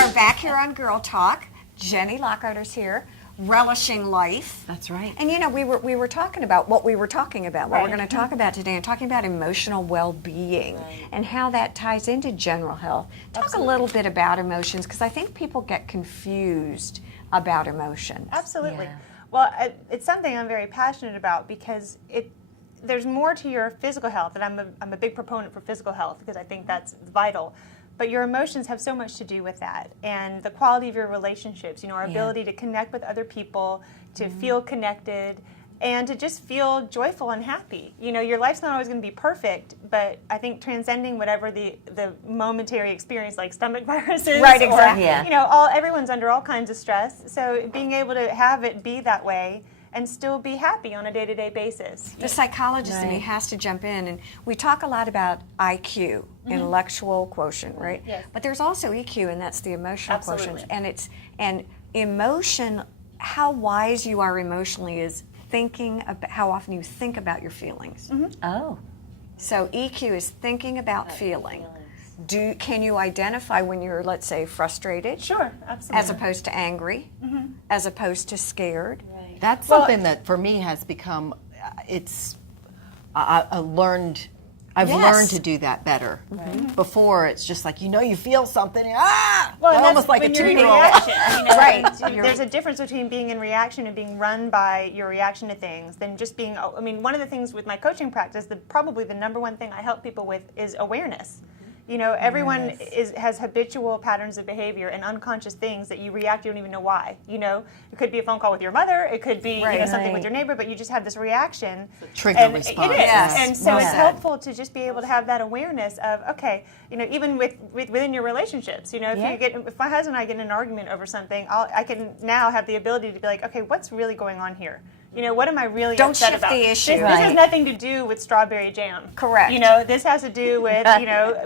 are back here on Girl Talk. Jenny Lockhart is here, relishing life. That's right. And you know, we were talking about what we were talking about, what we're going to talk about today, and talking about emotional well-being and how that ties into general health. Talk a little bit about emotions, because I think people get confused about emotions. Absolutely. Yeah. Well, it's something I'm very passionate about because there's more to your physical health, and I'm a big proponent for physical health because I think that's vital. But your emotions have so much to do with that, and the quality of your relationships, our ability to connect with other people, to feel connected, and to just feel joyful and happy. Your life's not always going to be perfect, but I think transcending whatever the momentary experience, like stomach viruses, Right, exactly. or, everyone's under all kinds of stress. So being able to have it be that way and still be happy on a day-to-day basis. The psychologist in me has to jump in, and we talk a lot about IQ, intellectual quotient, right? Yes. But there's also EQ, and that's the emotional Absolutely. quotient. And emotion, how wise you are emotionally is thinking about how often you think about your feelings. Oh. So EQ is thinking about feeling. Can you identify when you're, let's say, frustrated? Sure, absolutely. As opposed to angry, as opposed to scared? That's something that for me has become, I've learned to do that better. Before it's just like, you feel something, Well, and almost that's like a when you're in 2-year-old. reaction. Right. There's a difference between being in reaction and being run by your reaction to things than just being, one of the things with my coaching practice, probably the number one thing I help people with is awareness. Everyone has habitual patterns of behavior and unconscious things that you react, you don't even know why. It could be a phone call with your mother, it could be something with your neighbor, but you just have this reaction. Trigger and response. It is. Yes. And so Well it's said. helpful to just be able to have that awareness of, okay, even within your relationships, if my husband and I get in an argument over something, I can now have the ability to be like, okay, what's really going on here? What am I really Don't upset shift about? the issue. This has nothing to do with strawberry jam. Correct. This has to do with,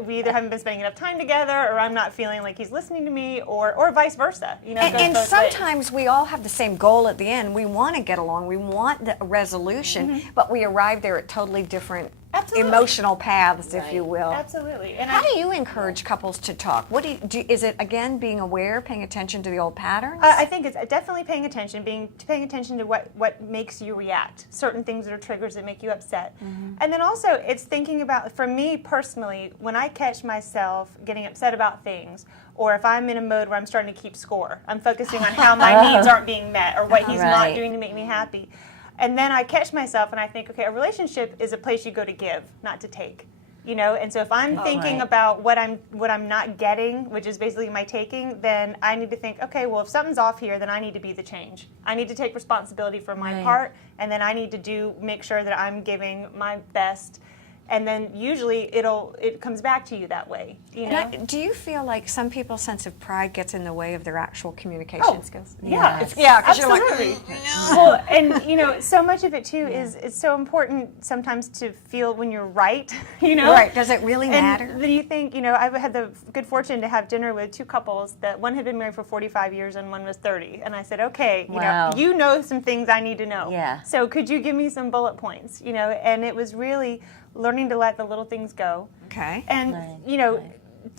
we either haven't been spending enough time together, or I'm not feeling like he's listening to me, or vice versa. It goes And both sometimes we all have the same goal at the end. We want to get along. We want the resolution, but we arrive there at totally different emotional paths, if you will. ways. Absolutely. And How do you encourage couples to talk? What is it, again, being aware, paying attention to the old patterns? I think it's definitely paying attention to what makes you react, certain things that are triggers that make you upset. And then also it's thinking about, for me personally, when I catch myself getting upset about things, or if I'm in a mode where I'm starting to keep score, I'm focusing on how my needs aren't being met or what he's not doing to make me happy. And then I catch myself and I think, okay, a relationship is a place you go to give, not to take. And so if I'm thinking about what I'm not getting, which is basically my taking, then I need to think, okay, well, if something's off here, then I need to be the change. I need to take responsibility for my part, and then I need to make sure that I'm giving my best. And then usually it comes back to you that way. Do you feel like some people's sense of pride gets in the way of their actual communication skills? Yeah, because you're like, absolutely. Well, and so much of it too is it's so important sometimes to feel when you're right. Right? Does it really And matter? then you think, I've had the good fortune to have dinner with two couples that one had been married for 45 years and one was 30, and I said, okay, you know some things I need to know. Yeah. So could you give me some bullet points? And it was really learning to let the little things go. Okay. And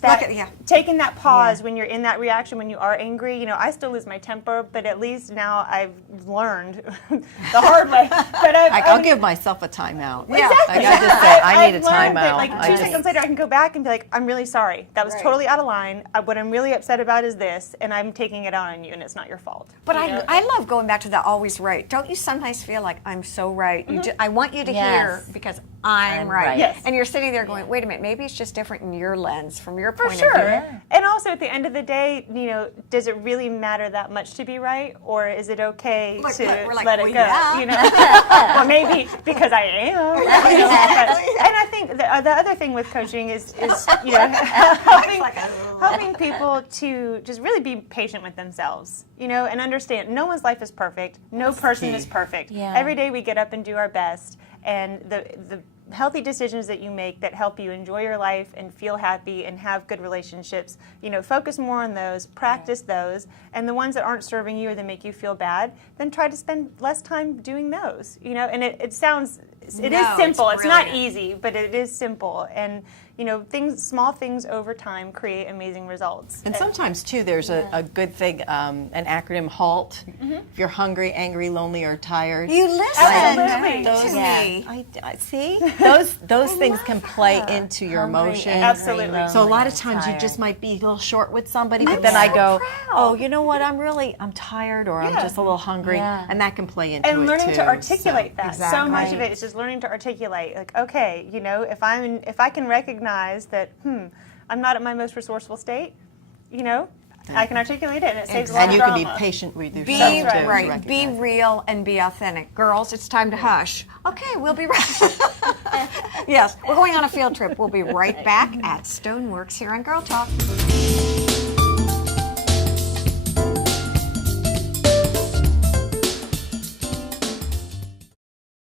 Look at- taking that pause when you're in that reaction, when you are angry, I still lose my temper, but at least now I've learned the hard way. But I'll give myself a timeout. Exactly. I just say, I need a I've learned that, timeout. like 2 seconds later, I can go back and be like, I'm really sorry. That was totally out of line. What I'm really upset about is this, and I'm taking it out on you, and it's not your fault. But I love going back to the always right. Don't you sometimes feel like I'm so right? I want you to hear because I'm right. Yes. And you're sitting there going, wait a minute, maybe it's just different in your lens, from your point For of sure. view. And also at the end of the day, does it really matter that much to be right, or is it okay Look, to we're like, let it well, go? yeah. Well, maybe because I am. And I think the other thing with coaching is helping people to just really be patient with themselves, and understand no one's life is perfect. No person is perfect. Yeah. Every day we get up and do our best, and the healthy decisions that you make that help you enjoy your life and feel happy and have good relationships, focus more on those, practice those, and the ones that aren't serving you or that make you feel bad, then try to spend less time doing those, and it sounds It No, is simple. It's not brilliant. easy, but it is simple. And small things over time create amazing results. And sometimes, too, there's a good thing, an acronym, HALT. If you're hungry, angry, lonely, or tired. You listen Absolutely. to me. I see. Those things can play into your emotions. Absolutely. So a lot of times you just might be a little short with somebody, but then I go, oh, you know what? I'm tired, or I'm just a little hungry, and that can play into it, and learning too. to articulate that. exactly. So much of it is just learning to articulate. Like, okay, if I can recognize that, I'm not at my most resourceful state, I can articulate it, and it saves a lot And of you can drama. be patient with Be yourself, too. to right. Be recognize. real and be authentic. Girls, it's time to hush. Okay, we'll be right. Yes, we're going on a field trip. We'll be right back at Stoneworks here on Girl Talk.